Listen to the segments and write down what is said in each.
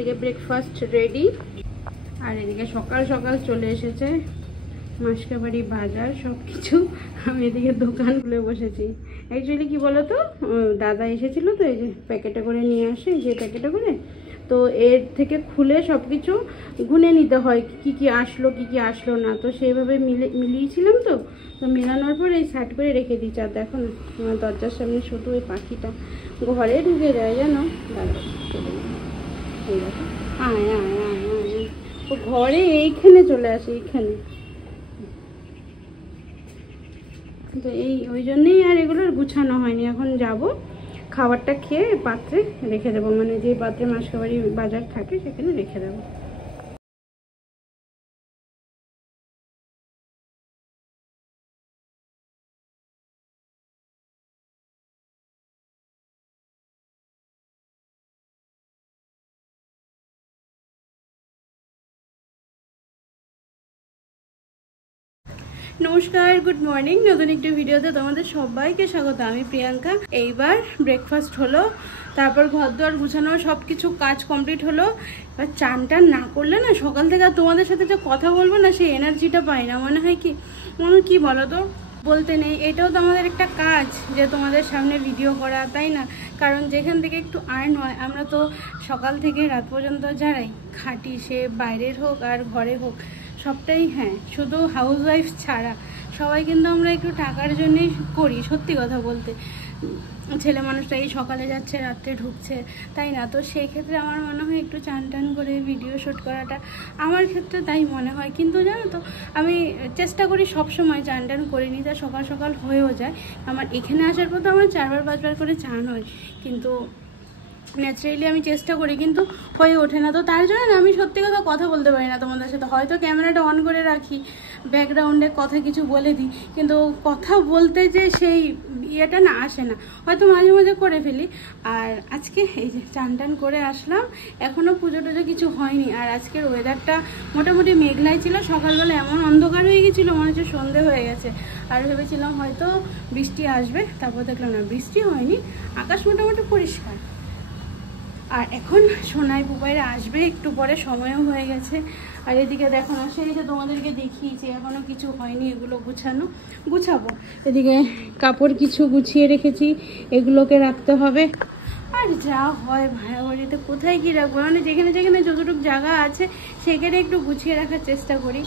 এদিকে breakfast ready. আর এদিকে সকাল সকাল চলে এসেছে মাসকাবাড়ি বাজার সব কিছু। আমি এদিকে দোকান খুলে বসেছি। অ্যাকচুয়ালি কি বলো তো, দাদা এসেছিল তো, এই যে প্যাকেটে করে নিয়ে আসে, যে প্যাকেটে করে, তো এর থেকে খুলে সব কিছু গুনে নিতে হয় কি কি আসলো কি কি আসলো না। তো সেইভাবে মিলিয়েছিলাম তো মেলানোর পর এই সাইড করে রেখে দিচ্ছি। আর দেখো না, আমার দরজার সামনে শুধু ওই পাখিটা ঘরে ঢুকে যায় জানো। দাদা চলে এই দেখো, আয় আয় আয় আয়, ও ঘরে এইখানে চলে আসে, এইখানে। তো এই ওই জন্যেই আর এগুলোর গুছানো হয়নি। এখন যাব, খাবারটা খেয়ে পাত্রে রেখে দেবো, মানে যে পাত্রে মাসকাবাড়ি বাজার থাকে সেখানে রেখে দেবো। নমস্কার, গুড মর্নিং। নতুন একটি ভিডিওতে তোমাদের সবাইকে স্বাগত। আমি প্রিয়াঙ্কা। এইবার ব্রেকফাস্ট হলো, তারপর ঘর দুয়ার গুছানো, সব কিছু কাজ কমপ্লিট হলো। এবার চান টান না করলে না, সকাল থেকে আর তোমাদের সাথে যে কথা বলবো না, সেই এনার্জিটা পাই না। মনে হয় কি বলো তো, বলতে নেই, এটাও তো আমাদের একটা কাজ যে তোমাদের সামনে ভিডিও করা, তাই না? কারণ যেখান থেকে একটু আর্ন হয়, আমরা তো সকাল থেকে রাত পর্যন্ত যারাই খাটি, সে বাইরের হোক আর ঘরে হোক, সবটাই, হ্যাঁ, শুধু হাউসওয়াইফ ছাড়া সবাই কিন্তু আমরা একটু টাকার জন্যই করি। সত্যি কথা বলতে, ছেলে মানুষটা এই সকালে যাচ্ছে রাত্রে ঢুকছে, তাই না? তো সেই ক্ষেত্রে আমার মনে হয় একটু চান টান করে ভিডিও শ্যুট করাটা আমার ক্ষেত্রে তাই মনে হয়। কিন্তু জানো তো, আমি চেষ্টা করি সবসময় চান টান করে নিই, যা সকাল সকাল হয়েও যায়। আমার এখানে আসার পর তো আমার 4-5 বার করে চান হয়, কিন্তু ন্যাচারালি আমি চেষ্টা করি, কিন্তু হয়ে ওঠে না। তো তার জন্য আমি সত্যি কথা বলতে পারি না তোমাদের সাথে। হয়তো ক্যামেরাটা অন করে রাখি, ব্যাকগ্রাউন্ডে কথা কিছু বলে দিই, কিন্তু কথা বলতে যে সেই ইয়েটা না আসে না। হয়তো মাঝে মাঝে করে ফেলি। আর আজকে এই যে চান টান করে আসলাম, এখনও পুজো টুজো কিছু হয়নি। আর আজকের ওয়েদারটা মোটামুটি মেঘলাই ছিল, সকালবেলা এমন অন্ধকার হয়ে গেছিলো, মনে হচ্ছে সন্ধে হয়ে গেছে। আর ভেবেছিলাম হয়তো বৃষ্টি আসবে, তারপর দেখলাম না, বৃষ্টি হয়নি, আকাশ মোটামুটি পরিষ্কার। আর এখন সোনাই পুপাইরা আসবে একটু পরে, সময়ও হয়ে গেছে। আর এদিকে দেখো না, সেই যে তোমাদেরকে দেখিয়েছি, এখনও কিছু হয়নি, এগুলো গুছাবো। এদিকে কাপড় কিছু গুছিয়ে রেখেছি, এগুলোকে রাখতে হবে। আর যা হয় ভাড়া বাড়িতে কোথায় কি রাখবো, মানে যেখানে যেখানে যতটুকু জায়গা আছে সেখানে একটু গুছিয়ে রাখার চেষ্টা করি।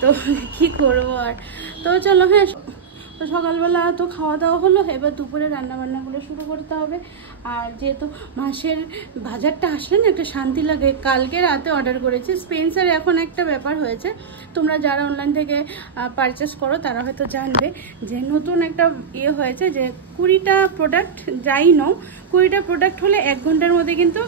তো কি করবো আর। তো চলো, হ্যাঁ, তো সকালবেলা তো খাওয়া দাওয়া হলো, এবার দুপুরে রান্নাবান্নাগুলো শুরু করতে হবে। আর যেহেতু মাসের বাজারটা আসলে না একটা শান্তি লাগে। কালকে রাতে অর্ডার করেছি স্পেন্সার। এখন একটা ব্যাপার হয়েছে, তোমরা যারা অনলাইন থেকে পারচেস করো তারা হয়তো জানবে যে নতুন একটা ইয়ে হয়েছে, যে 20টা প্রোডাক্ট যাই নাও, 20টা প্রোডাক্ট হলে 1 ঘন্টার মধ্যে কিন্তু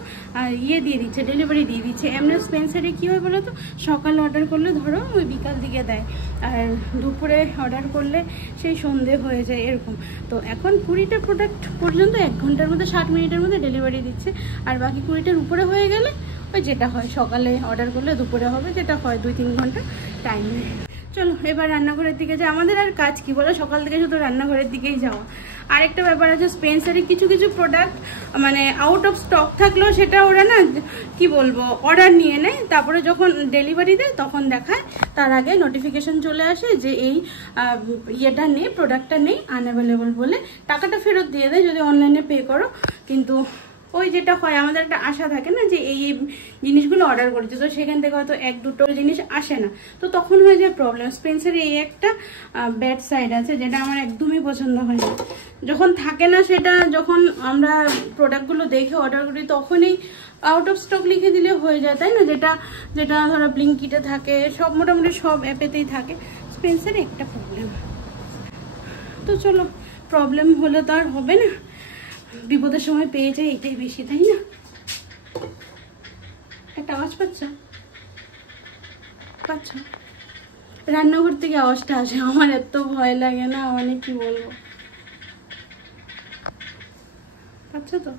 ইয়ে দিয়ে দিচ্ছে, ডেলিভারি দিয়ে দিচ্ছে। এমনি স্পেন্সারে কী হয় বলো তো, সকালে অর্ডার করলে ধরো ওই বিকাল দিকে দেয়, আর দুপুরে অর্ডার করলে সেই সন্ধে হয়ে যায় এরকম। তো এখন 20টা প্রোডাক্ট পর্যন্ত 1 ঘন্টার মধ্যে 60 মিনিটের মধ্যে ডেলিভারি দিচ্ছে। আর বাকি 20টার উপরে হয়ে গেলে ওই যেটা হয় সকালে অর্ডার করলে দুপুরে হবে, যেটা হয় 2-3 ঘন্টা টাইম নেয়। চলো এবার রান্নাঘরের দিকে যাই। আমাদের আর কাজ কি বলো, সকাল থেকে শুধু রান্নাঘরের দিকেই যাওয়া। আরেকটা ব্যাপার আছে, স্পেন্সারে কিছু কিছু প্রোডাক্ট মানে আউট অফ স্টক থাকলেও সেটা ওরা না, কি বলবো, অর্ডার নিয়ে নেয়, তারপরে যখন ডেলিভারি দেয় তখন দেখায়, তার আগে নোটিফিকেশন চলে আসে যে এই ইয়েটা নেই, প্রোডাক্টটা নেই, আনঅ্যাভেলেবল বলে টাকাটা ফেরত দিয়ে দেয় যদি অনলাইনে পে করো। কিন্তু ওই যেটা হয়, আমাদের একটা আশা থাকে না যে এই জিনিসগুলো অর্ডার করেছে, তো সেখান থেকে হয়তো 1-2টো জিনিস আসে না, তো তখন হয়ে যায় প্রবলেম। স্পেন্সারে এই একটা ব্যাড সাইড আছে, যেটা আমার একদমই পছন্দ হয় না। যখন থাকে না সেটা, যখন আমরা প্রোডাক্টগুলো দেখে অর্ডার করি তখনই আউট অফ স্টক লিখে দিলে হয়ে যায়, তাই না? যেটা ধরো ব্লিঙ্কিটে থাকে, সব মোটামুটি সব অ্যাপেতেই থাকে। স্পেন্সারে একটা প্রবলেম। তো চলো, প্রবলেম হলে তো আর হবে না, বিপদের সময় পেয়ে যায়, এটাই বেশি, তাই না? একটা আওয়াজ পাচ্ছ? রান্নাঘর থেকে আওয়াজটা আসে, আমার এত ভয় লাগে না, মানে কি বলবো। পাচ্ছ তো?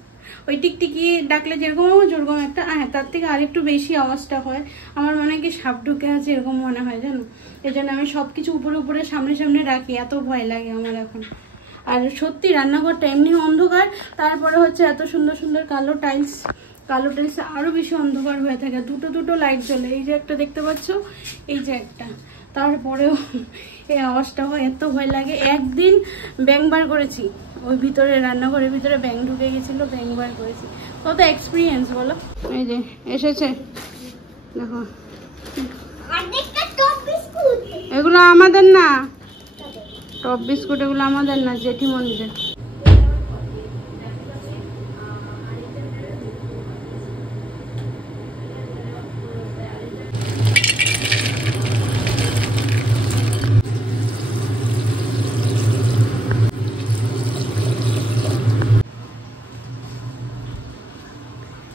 ওই টিকটিকি ডাকলে যেরকম যেরকম একটা, তার থেকে আরেকটু বেশি আওয়াজটা হয়। আমার মনে হয় কি সাপ ঢুকে আছে এরকম মনে হয়, জানো? এই জন্য আমি সব কিছু উপরে সামনে রাখি, এত ভয় লাগে আমার এখন। আর সত্যি রান্নাঘরটা এমনি অন্ধকার, তারপরে হচ্ছে এত সুন্দর সুন্দর কালো টাইলস কালো টাইলসে আরো বেশি অন্ধকার হয়ে থাকে, দুটো দুটো লাইট জ্বলে। এই যে একটা দেখতে পাচ্ছ, এই যে একটা। তারপরেও এই আওয়াজটা হয়, এত ভয় লাগে। একদিন ব্যাং বার করেছি, ওই ভিতরে রান্নাঘরের ভিতরে ব্যাং ঢুকে গেছিল, ব্যাং বার করেছি। কত এক্সপিরিয়েন্স বলো। এই যে এসেছে, দেখো এগুলো আমাদের না, টপ বিস্কুট এগুলো আমাদের না, জেঠিমণিদের।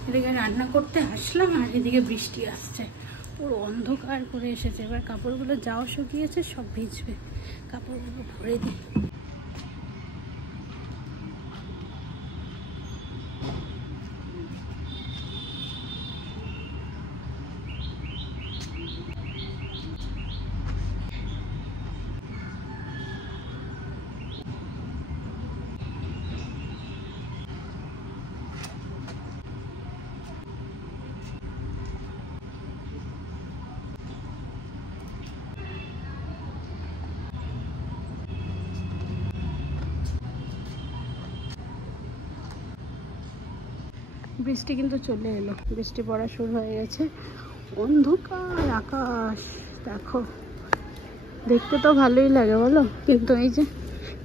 এদিকে রান্না করতে আসলাম আর এদিকে বৃষ্টি আসছে, পুরো অন্ধকার করে এসেছে। এবার কাপড়গুলো যাও শুকিয়েছে, সব ভিজবে, কাপড়গুলো ভরে দিই। বৃষ্টি কিন্তু চলে এলো, বৃষ্টি পড়া শুরু হয়ে গেছে। অন্ধকার আকাশ দেখো, দেখতে তো ভালোই লাগে বলো, কিন্তু এই যে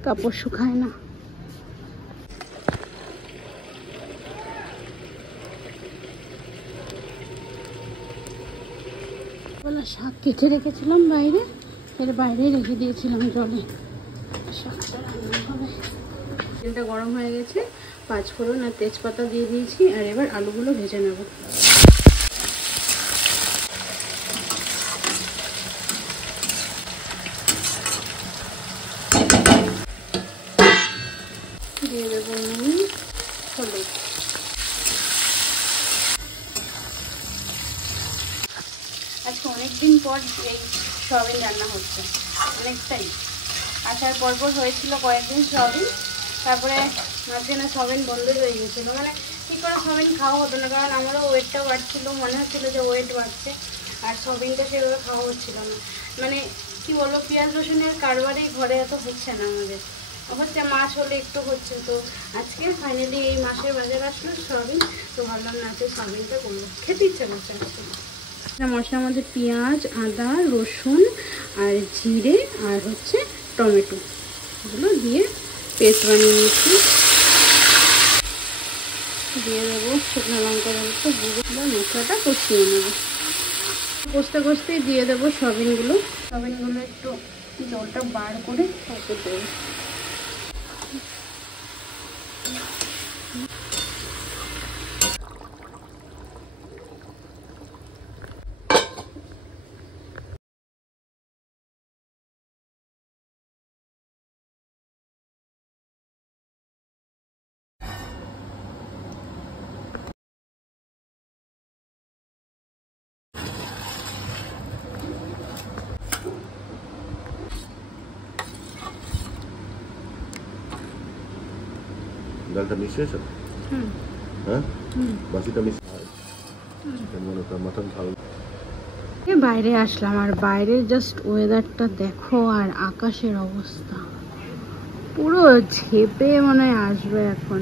কাপড় শুকায় না। বলা শাক কেটে রেখেছিলাম বাইরে, এর বাইরেই রেখে দিয়েছিলাম জলে, শাকটা রান্না হবে। তেলটা গরম হয়ে গেছে, পাঁচফোড়ন আর তেজপাতা দিয়ে দিয়েছি, আর এবার আলুগুলো ভেজে নেব। দিয়ে দেবো নুন, হলুদ। আজকে অনেকদিন পর এই সয়াবিন রান্না হচ্ছে, অনেকটাই। আসার পর হয়েছিল কয়েকদিন সয়াবিন, তারপরে মাঝখানে সয়াবিন বন্ধই হয়ে গেছিলো। মানে কী করে সয়াবিন খাওয়া হতো না, কারণ আমারও ওয়েটটা বাড়ছিলো, মনে হচ্ছিলো যে ওয়েট বাড়ছে, আর সয়াবিনটা সেভাবে খাওয়া হচ্ছিলো না। মানে কি বলবো, পেঁয়াজ রসুনের কারবারেই ঘরে এত হচ্ছে না আমাদের, হচ্ছে মাছ হলে একটু হচ্ছে। তো আজকে ফাইনালি এই মাসের বাজার আসলো সয়াবিন, তো ভাবলাম না আজকে সয়াবিনটা করবো, খেতে ইচ্ছা করছে আজকে। মশলার মধ্যে পেঁয়াজ, আদা, রসুন আর জিরে আর হচ্ছে টমেটো, এগুলো দিয়ে পেস্ট বানিয়ে নিচ্ছি। দিয়ে দেবো শুকনো লঙ্কা, গুঁড়ো, মশলাটা কষিয়ে নেবো। কষতে কষতেই দিয়ে দেবো সয়াবিনগুলো। সয়াবিনগুলো একটু জলটা বার করে তারপর দেবো। ডালটা মিশিয়েছো? হ্যাঁ, বাসিটা মিশিয়ে মাটন ভালো। বাইরে আসলাম, আর বাইরের জাস্ট ওয়েদারটা দেখো, আর আকাশের অবস্থা পুরো ঝেপে মনে হয় আসবে এখন।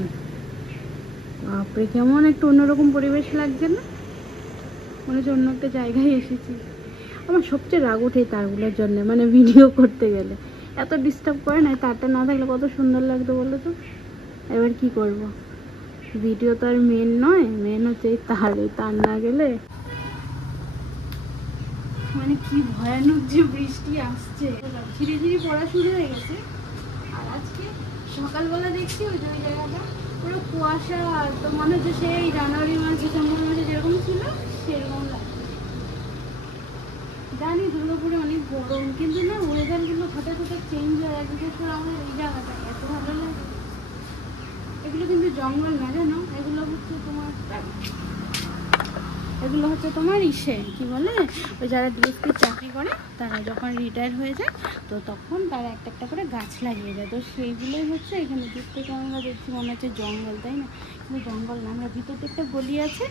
বাপরে, কেমন একটু অন্যরকম পরিবেশ লাগছে না, মনে হচ্ছে অন্য একটা জায়গায় এসেছি। আমার সবচেয়ে রাগ ওঠে তারগুলোর জন্য, মানে ভিডিও করতে গেলে এত ডিস্টার্ব করে না। তারটা না থাকলে কত সুন্দর লাগতো বলো তো। এবার কি করব, ভিডিও তো আর মেন নয়, মেন হচ্ছে এই তার। এই তার না গেলে মানে কি ভয়ানক যে বৃষ্টি আসছে, ধীরে ধীরে পড়া শুরু হয়ে গেছে। আর আজকে সকালবেলা দেখছি ওই যে ওই জায়গাটা পুরো কুয়াশা, তো মনে হচ্ছে সেই জানুয়ারি মাসে, ডিসেম্বর মাসে যেরকম ছিল সেরকম লাগে। জানি দুর্গাপুরে অনেক গরম, কিন্তু না ওয়েদারগুলো হঠাৎ হঠাৎ চেঞ্জ হয়ে যায়। বিশেষ করে আমাদের এই জায়গাটা এত ভালো লাগে। এগুলো কিন্তু জঙ্গল না, জানো, এগুলো হচ্ছে তোমার এগুলো হচ্ছে তোমার কি বলে ওই যারা ডিএসপি চাকরি করে তারা যখন রিটায়ার হয়ে যায় তো তখন তারা একটা একটা করে গাছ লাগিয়ে দেয়। তো সেইগুলোই হচ্ছে এখানে দূর থেকে আমরা দেখছি মনে হচ্ছে জঙ্গল, তাই না? কিন্তু জঙ্গল না, আমরা ভিতর একটা গলি আছে,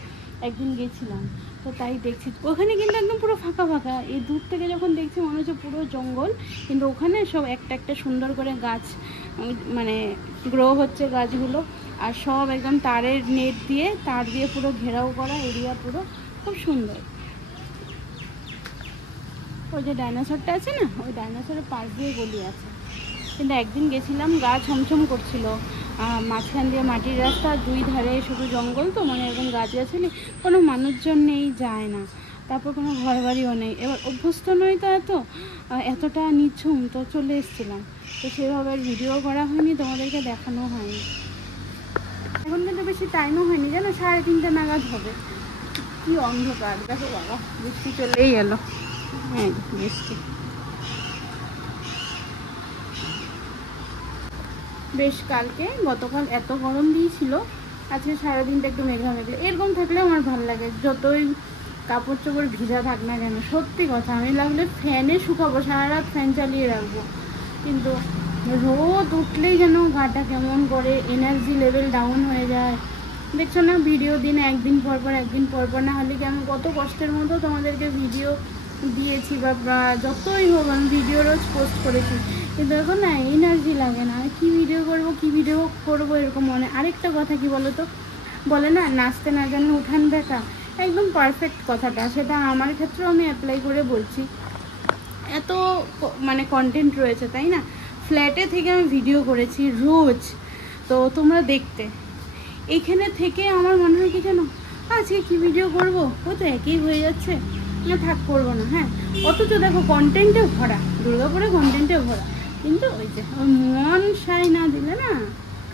একদিন গেছিলাম তো তাই দেখছি ওখানে কিন্তু একদম পুরো ফাঁকা ফাঁকা। এই দূর থেকে যখন দেখছি মনে হচ্ছে পুরো জঙ্গল, কিন্তু ওখানে সব একটা একটা সুন্দর করে গাছ মানে গ্রো হচ্ছে গাছগুলো, আর সব একদম তারের নেট দিয়ে তার দিয়ে পুরো ঘেরাও করা এরিয়া, পুরো খুব সুন্দর। ওই যে ডাইনোসরটা আছে না, ওই ডাইনোসরের পাশ দিয়ে গলি আছে। কিন্তু একদিন গেছিলাম, গা ছমছম করছিল, মাঝখান দিয়ে মাটির রাস্তা, দুই ধারে শুধু জঙ্গল, তো মানে একদম গাছ গাছালি, কোনো মানুষজন নেই, যায় না, তারপর কোনো ঘর বাড়িও নেই। এবার অভ্যস্ত নয় তো এতটা নিঝুম, তো চলে এসেছিলাম, তো সেভাবে ভিডিও করা হয়নি, তোমাদেরকে দেখানো হয়নি। এখন কিন্তু বেশি টাইমও হয়নি জানো, 3:30 নাগাদ হবে। কি অন্ধকার দেখো বাবা, বৃষ্টি চলেই গেল। হ্যাঁ বৃষ্টি বেশ, গতকাল এত গরম দিয়েছিল, আজকে সারাদিনটা একটু মেঘলা মেঘলা। এরকম থাকলে আমার ভালো লাগে, যতই কাপড় চোপড় ভিজা থাক না কেন। সত্যি কথা, আমি লাগলে ফ্যানে শুকাবো, সারা রাত ফ্যান চালিয়ে রাখবো, কিন্তু রোদ উঠলেই যেন গাটা কেমন করে, এনার্জি লেভেল ডাউন হয়ে যায়। দেখছো না, ভিডিও দিন একদিন পর পর না হলে কি আমি কত কষ্টের মতো তোমাদেরকে ভিডিও দিয়েছি, বা যতই হোক আমি ভিডিও রোজ পোস্ট করেছি, কিন্তু এখন না এনার্জি লাগে না, কি ভিডিও করবো এরকম মনে। আরেকটা কথা কি বলো তো, বলে না নাচতে না জানলে উঠান দেখা, একদম পারফেক্ট কথাটা, সেটা আমার ক্ষেত্রেও আমি অ্যাপ্লাই করে বলছি। এত মানে কন্টেন্ট রয়েছে, তাই না? ফ্ল্যাটে থেকে আমি ভিডিও করেছি রোজ, তো তোমরা দেখতে, এইখানে থেকে আমার মনে হয় কি জানো, আজকে কি ভিডিও করব, ও তো একই হয়ে যাচ্ছে, না থাক করবো না। হ্যাঁ, অথচ দেখো কন্টেন্টে ভরা, দুর্গাপুরে কন্টেন্টে ভরা, কিন্তু ওই যে ওই মন সাই না দিলে না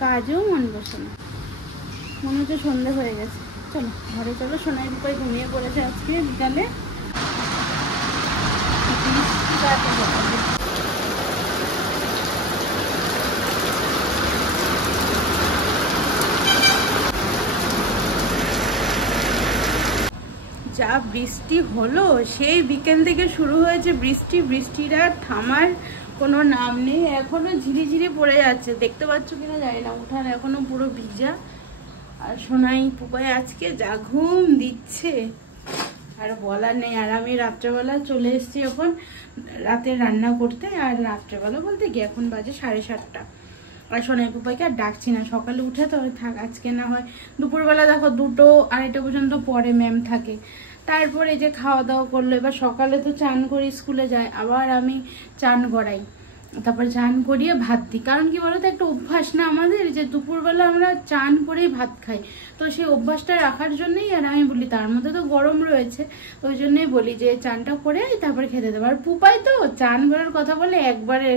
কাজেও মন বসে না। মনে হচ্ছে সন্ধে হয়ে গেছে, চলো ঘরে চলো। সোনাই রূপাই ঘুমিয়ে পড়েছে আজকে বিকালে। যা বৃষ্টি হলো, সেই বিকেল থেকে শুরু হয়েছে বৃষ্টির আর থামার কোনো নাম নেই। এখনো ঝিরিঝিরি পড়ে যাচ্ছে, দেখতে পাচ্ছ কিনা জানি না, উঠান এখনো পুরো ভিজা। আর সোনাই পুপাই আজকে যা ঘুম দিচ্ছে, আর বলার নেই। আর আমি রাত্রেবেলা চলে এসেছি এখন রাতে রান্না করতে, আর রাত্রেবেলা বলতে কি এখন বাজে 7:30। আর সোনাই পুপাইকে আর ডাকছি না, সকালে উঠে তো থাক, আজকে না হয় দুপুরবেলা দেখো 2-2:30 পর্যন্ত পরে ম্যাম থাকে। তারপরে যে খাওয়া দাওয়া করলো, এবার সকালে তো চান করে স্কুলে যায়, আবার আমি চান করাই, তারপর চান করিয়ে ভাত দিই। কারণ কি বলতো, একটা অভ্যাস না আমাদের যে দুপুরবেলা আমরা চান করেই ভাত খাই, তো সেই অভ্যাসটা রাখার জন্যই। আর আমি বলি তার মধ্যে তো গরম রয়েছে, ওই জন্যই বলি যে চানটা করে তারপর খেতে দেবো। আর পুপাই তো চান করার কথা বলে একবারে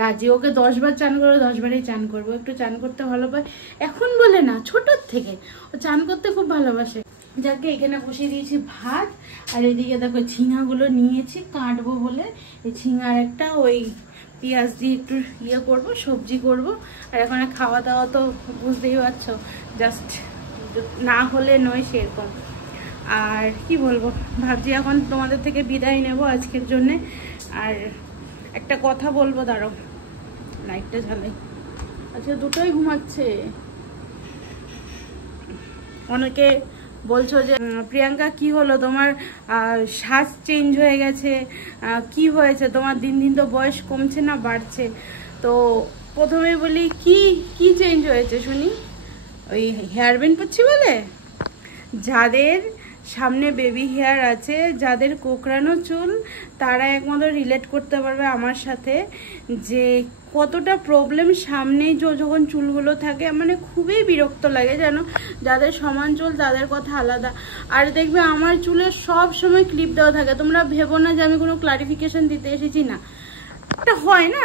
রাজি, ওকে 10 বার চান করবো, 10 বারই চান করবো। একটু চান করতে ভালো পায় এখন বলে না, ছোটোর থেকে ও চান করতে খুব ভালোবাসে। যাকে এখানে বসিয়ে দিয়েছি ভাত, আর এদিকে দেখো ঝিঙাগুলো নিয়েছি কাটবো বলে, এই ঝিঙার একটা ওই পেঁয়াজ দিয়ে একটু করবো, সবজি করব। আর এখন খাওয়া দাওয়া তো বুঝতেই পারছো, জাস্ট না হলে নয় সেরকম। আর কি বলবো, ভাবছি এখন তোমাদের থেকে বিদায় নেব আজকের জন্যে। আর একটা কথা বলবো, দাঁড়াও লাইটটা জ্বালাই। আচ্ছা, দুটোই ঘুমাচ্ছে। অনেকে বলছো যে প্রিয়াঙ্কা কি হলো তোমার, সাজ চেঞ্জ হয়ে গেছে, কি হয়েছে তোমার, দিন দিন তো বয়স কমছে না বাড়ছে। তো প্রথমে বলি কি চেঞ্জ হয়েছে শুনি। ওই হেয়ার ব্যান্ড করছি বলে, যাদের সামনে বেবি হেয়ার আছে, যাদের কোকড়ানো চুল, তারা একমাত্র রিলেট করতে পারবে আমার সাথে যে কতটা প্রবলেম সামনে যখন চুলগুলো থাকে, মানে খুবই বিরক্ত লাগে জানো। যাদের সমান চুল তাদের কথা আলাদা। আর দেখবে আমার চুলে সব সময় ক্লিপ দেওয়া থাকে, তোমরা ভেবো না যে আমি কোনো ক্লারিফিকেশন দিতে এসেছি, না, একটা হয় না,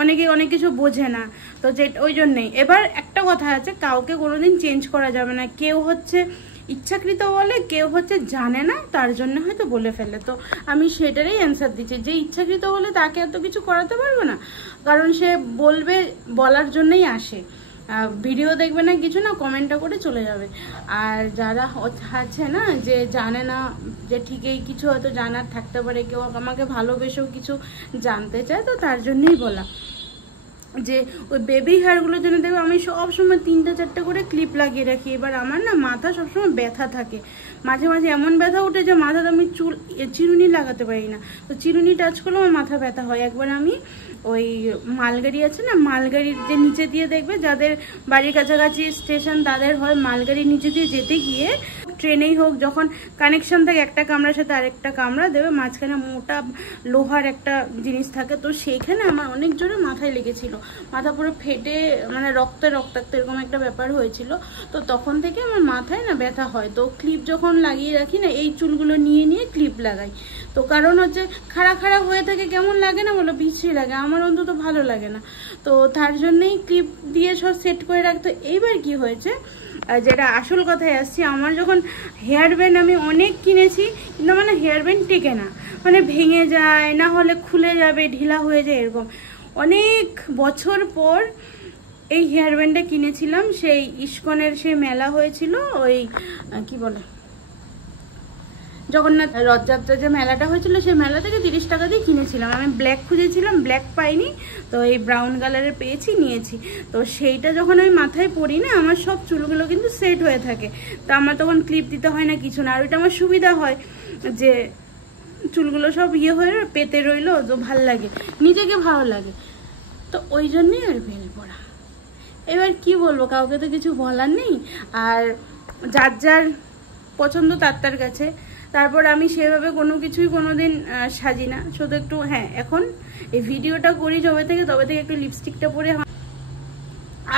অনেকে অনেক কিছু বোঝে না, তো যে ওই জন্যেই। এবার একটা কথা আছে, কাউকে কোনোদিন চেঞ্জ করা যাবে না। কেউ হচ্ছে ইচ্ছাকৃত বলে, কেউ হচ্ছে জানে না, তার জন্য হয়তো বলে ফেলে। তো আমি সেটারই অ্যান্সার দিচ্ছি, যে ইচ্ছাকৃত বলে তাকে এত কিছু করাতে পারবো না, কারণ সে বলবে, বলার জন্যই আসে। ভিডিও দেখবে না কিছু না, কমেন্টটা করে চলে যাবে। আর যারা আছে না যে জানে না, যে ঠিকই কিছু হয়তো জানার থাকতে পারে, কেউ আমাকে ভালোবেসেও কিছু জানতে চায়, তো তার জন্যই বলা যে ওই বেবি হেয়ারগুলোর জন্য দেখবে আমি সবসময় 3-4টা করে ক্লিপ লাগিয়ে রাখি। এবার আমার না মাথা সবসময় ব্যথা থাকে, মাঝে মাঝে এমন ব্যথা উঠে যে মাথাতে আমি চিরুনি লাগাতে পারি না, তো চিরুনি টাচ করলেও আমার মাথা ব্যথা হয়। একবার আমি ওই মালগাড়ি আছে না, মালগাড়ির যে নিচে দিয়ে দেখবে যাদের বাড়ির কাছাকাছি স্টেশন তাদের হয়, মালগাড়ির নিচে দিয়ে যেতে গিয়ে ট্রেনেই হোক যখন কানেকশন থাকে একটা কামরার সাথে আরেকটা কামরা, দেবে মাঝখানে মোটা লোহার একটা জিনিস থাকে, তো সেইখানে আমার অনেক জোরে মাথায় লেগেছিল, মাথা পুরো ফেটে মানে রক্তাক্ত এরকম একটা ব্যাপার হয়েছিল। তো তখন থেকে আমার মাথায় না ব্যথা হয়, তো ক্লিপ যখন লাগিয়ে রাখি না এই চুলগুলো নিয়ে নিয়ে ক্লিপ লাগাই। তো কারণ হচ্ছে খাড়া হয়ে থাকে, কেমন লাগে না বলো, বিশ্রী লাগে, আমার অন্তত ভালো লাগে না, তো তার জন্যই ক্লিপ দিয়ে সব সেট করে রাখতো। এইবার কি হয়েছে, যেটা আসল কথায় আসছি, আমার যখন হেয়ার ব্যান্ড আমি অনেক কিনেছি, কিন্তু মানে হেয়ার ব্যান্ড টেকে না, মানে ভেঙে যায়, না হলে খুলে যাবে, ঢিলা হয়ে যায়, এরকম। অনেক বছর পর এই হেয়ার ব্যান্ডটা কিনেছিলাম, সেই ইস্কনের সেই মেলা হয়েছিল, ওই কি বলে জগন্নাথ রথযাত্রা যে মেলাটা হয়েছিল, সেই মেলা থেকে 30 টাকা দিয়ে কিনেছিলাম। আমি ব্ল্যাক খুঁজেছিলাম, ব্ল্যাক পাইনি, তো এই ব্রাউন কালারের পেয়েছি, নিয়েছি। তো সেইটা যখন আমি মাথায় পরি না, আমার সব চুলগুলো কিন্তু সেট হয়ে থাকে, তো আমার তখন ক্লিপ দিতে হয় না কিছু না। আর ওইটা আমার সুবিধা হয় যে চুলগুলো সব হয়ে পেতে রইলো, তো ভাল লাগে, নিজেকে ভালো লাগে, তো ওই জন্যই আর বেল পড়া। এবার কি বলবো, কাউকে তো কিছু বলার নেই, আর যার যার পছন্দ তার কাছে। তারপর আমি সেভাবে কোনো কিছুই কোনোদিন সাজি না, শুধু একটু, হ্যাঁ এখন এই ভিডিওটা করি তবে থেকে একটু লিপস্টিকটা পরে।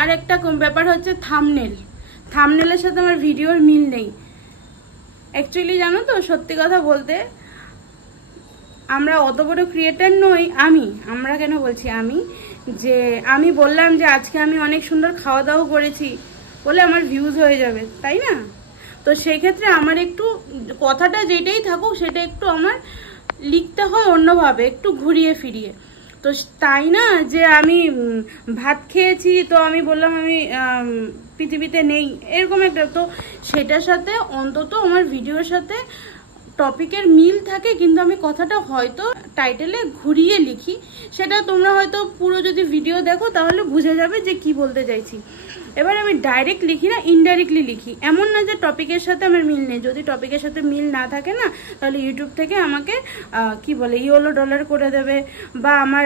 আর একটা ব্যাপার হচ্ছে থাম্বনেলের সাথে আমার ভিডিওর মিল নেই। অ্যাকচুয়ালি জানো তো, সত্যি কথা বলতে আমরা অত বড় ক্রিয়েটার নই, আমরা কেন বলছি আমি বললাম যে আজকে আমি অনেক সুন্দর খাওয়া দাওয়া করেছি বলে আমার ভিউজ হয়ে যাবে, তাই না? তো সেই ক্ষেত্রে আমার একটু কথাটা যেটাই থাকুক সেটা একটু আমার লিখতে হয় অন্যভাবে, একটু ঘুরিয়ে ফিরিয়ে। তো তাই না যে আমি ভাত খেয়েছি তো আমি বললাম আমি পৃথিবীতে নেই, এরকম একটা। তো সেটার সাথে অন্তত আমার ভিডিওর সাথে টপিকের মিল থাকে, কিন্তু আমি কথাটা হয়তো টাইটেলে ঘুরিয়ে লিখি, সেটা তোমরা হয়তো পুরো যদি ভিডিও দেখো তাহলে বুঝে যাবে যে কি বলতে চাইছি। এবার আমি ডাইরেক্ট লিখি না, ইনডাইরেক্টলি লিখি, এমন না যে টপিকের সাথে আমার মিল নেই। যদি টপিকের সাথে মিল না থাকে না, তাহলে ইউটিউব থেকে আমাকে কি বলে $ডলার করে দেবে, বা আমার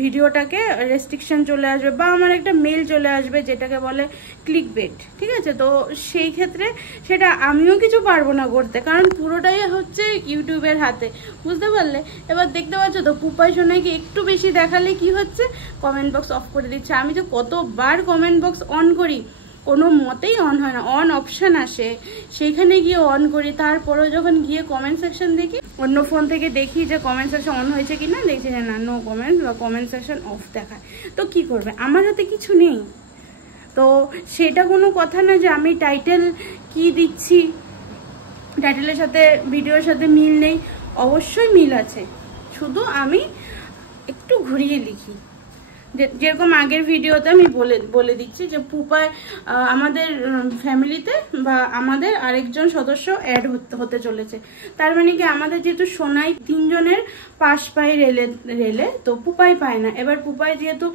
ভিডিওটাকে রেস্ট্রিকশন চলে আসবে, বা আমার একটা মেল চলে আসবে যেটাকে বলে ক্লিকবেট, ঠিক আছে? তো সেই ক্ষেত্রে সেটা আমিও কিছু পারবো না করতে, কারণ পুরোটাই হচ্ছে ইউটিউবের হাতে, বুঝতে পারলে? এবার দেখতে পাচ্ছ তো, পুপাই সোনাইকে একটু বেশি দেখালে কি হচ্ছে, কমেন্ট বক্স অফ করে দিচ্ছে। আমি যে কতবার কমেন্ট বক্স অন করি, কোনো মতেই অন হয় না, অন অপশান আসে, সেইখানে গিয়ে অন করি, তারপরেও যখন গিয়ে কমেন্ট সেকশন দেখি, অন্য ফোন থেকে দেখি যে কমেন্ট সেকশন অন হয়েছে কিনা, দেখছি যে না, নো কমেন্ট বা কমেন্ট সেকশন অফ দেখায়। তো কি করবে, আমার হাতে কিছু নেই। তো সেটা কোনো কথা না যে আমি টাইটেল কি দিচ্ছি, টাইটেলের সাথে ভিডিওর সাথে মিল নেই, অবশ্যই মিল আছে, শুধু আমি একটু ঘুরিয়ে লিখি। যেরকম আগের ভিডিওতে আমি বলে দিচ্ছি যে পুপায় আমাদের ফ্যামিলিতে বা আমাদের আরেকজন সদস্য অ্যাড হতে চলেছে। তার মানে কি, আমাদের যেহেতু সোনাই 3 জনের পাশ পায় রেলে, তো পুপাই পায় না। এবার পুপাই যেহেতু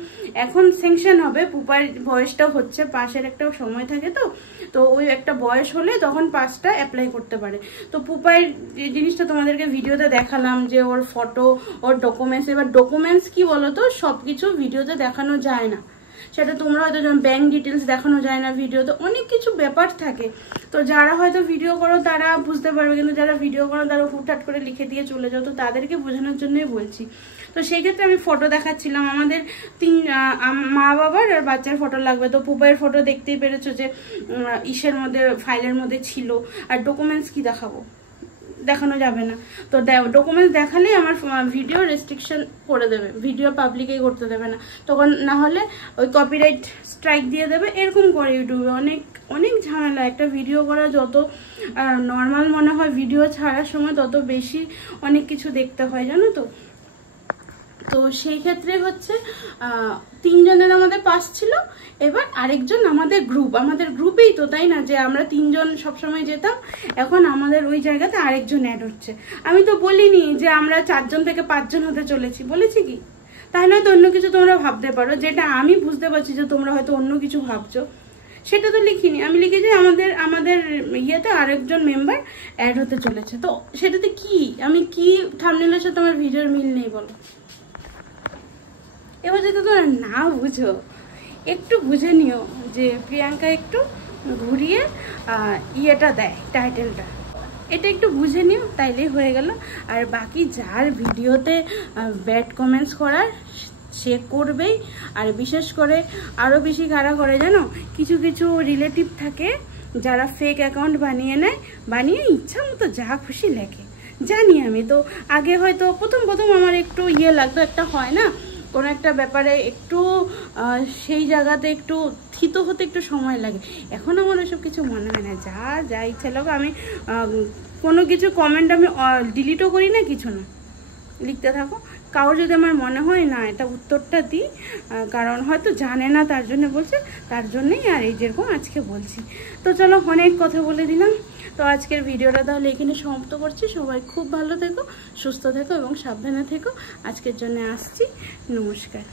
এখন স্যাংশন হবে, পুপার বয়সটাও হচ্ছে, পাশের একটা সময় থাকে, তো ওই একটা বয়স হলে তখন পাসটা অ্যাপ্লাই করতে পারে। তো পুপাইয়ের যে জিনিসটা তোমাদেরকে ভিডিওতে দেখালাম, যে ওর ফটো, ওর ডকুমেন্টস, এবার ডকুমেন্টস কি বলতো, সবকিছু ভিডিওতে দেখানো যায় না, সেটা তোমরা হয়তো ব্যাংক ডিটেলস দেখানো যায় না ভিডিওতে, অনেক কিছু ব্যাপার থাকে। তো যারা হয়তো ভিডিও করো তারা বুঝতে পারবে, কিন্তু যারা ভিডিও করো তারা হুটহাট করে লিখে দিয়ে চলে যাও, তো তাদেরকে বোঝানোর জন্যই বলছি। তো সেই ক্ষেত্রে আমি ফটো দেখাচ্ছিলাম, আমাদের 3 মা বাবার আর বাচ্চার ফটো লাগবে। তো পুপাইয়ের ফটো দেখতেই পেরেছো যে ইসের মধ্যে, ফাইলের মধ্যে ছিল। আর ডকুমেন্টস কি দেখাবো, দেখানো যাবে না। তো ডকুমেন্টস দেখালেই আমার ভিডিও রেস্ট্রিকশন করে দেবে, ভিডিও পাবলিকেই করতে দেবে না, তখন না হলে ওই কপিরাইট স্ট্রাইক দিয়ে দেবে, এরকম করে ইউটিউবে অনেক ঝামেলা। একটা ভিডিও করা যত নর্মাল মনে হয়, ভিডিও ছাড়ার সময় তত বেশি অনেক কিছু দেখতে হয়, জানো তো। তো সেই ক্ষেত্রে হচ্ছে 3 জনের আমাদের পাস ছিল, এবার আরেকজন আমাদের গ্রুপেই তো, তাই না, যে আমরা 3 জন সবসময় যেতাম, এখন আমাদের ওই জায়গাতে আরেকজন অ্যাড হচ্ছে। আমি তো বলিনি যে আমরা 4 জন থেকে 5 জন হতে চলেছি, বলেছি কি? তাই নয়তো অন্য কিছু তোমরা ভাবতে পারো, যেটা আমি বুঝতে পারছি যে তোমরা হয়তো অন্য কিছু ভাবছো, সেটা তো লিখিনি। আমি লিখেছি আমাদের ইয়েতে আরেকজন মেম্বার অ্যাড হতে চলেছে। তো সেটাতে কি আমি কি থাম্বনেলের সাথে আমার ভিডিওর মিল নেই বলো? এবার যদি তোমরা না বুঝো, একটু বুঝে নিও যে প্রিয়াঙ্কা একটু ঘুরিয়ে ইয়েটা দেয়, টাইটেলটা, এটা একটু বুঝে নিও, তাইলেই হয়ে গেল। আর বাকি যার ভিডিওতে ব্যাড কমেন্টস করার সে করবেই। আর বিশেষ করে আরও বেশি কারা করে জানো, কিছু কিছু রিলেটিভ থাকে যারা ফেক অ্যাকাউন্ট বানিয়ে নেয়, বানিয়ে ইচ্ছা মতো যা খুশি লেখে। জানি আমি তো আগে হয়তো প্রথম আমার একটু ইয়ে লাগতো, একটা হয় না কোনো একটা ব্যাপারে একটু সেই জায়গাতে একটু থিত হতে একটু সময় লাগে। এখন আমার ওইসব কিছু মনে হয় না, যা ইচ্ছা লাগে। আমি কোনো কিছু কমেন্ট আমি ডিলিটও করি না, কিছু না, লিখতে থাকো। কারোর যদি আমার মনে হয় না এটা উত্তরটা দিই, কারণ হয়তো জানে না তার জন্য বলছে, তার জন্যই আর এই যেরকম আজকে বলছি। তো চলো, অনেক কথা বলে দিলাম। তো আজকের ভিডিওটা তাহলে এখানে সমাপ্ত করছি। সবাই খুব ভালো থেকো, সুস্থ থেকো এবং সাবধানে থেকো। আজকের জন্য আসছি, নমস্কার।